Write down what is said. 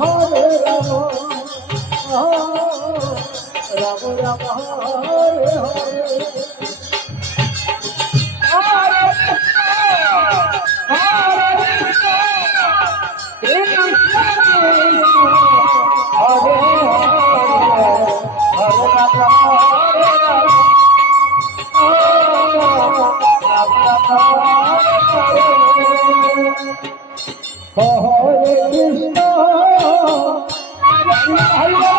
Hare Ram Ram Ram Hare Hare Oh, oh. 哎呦！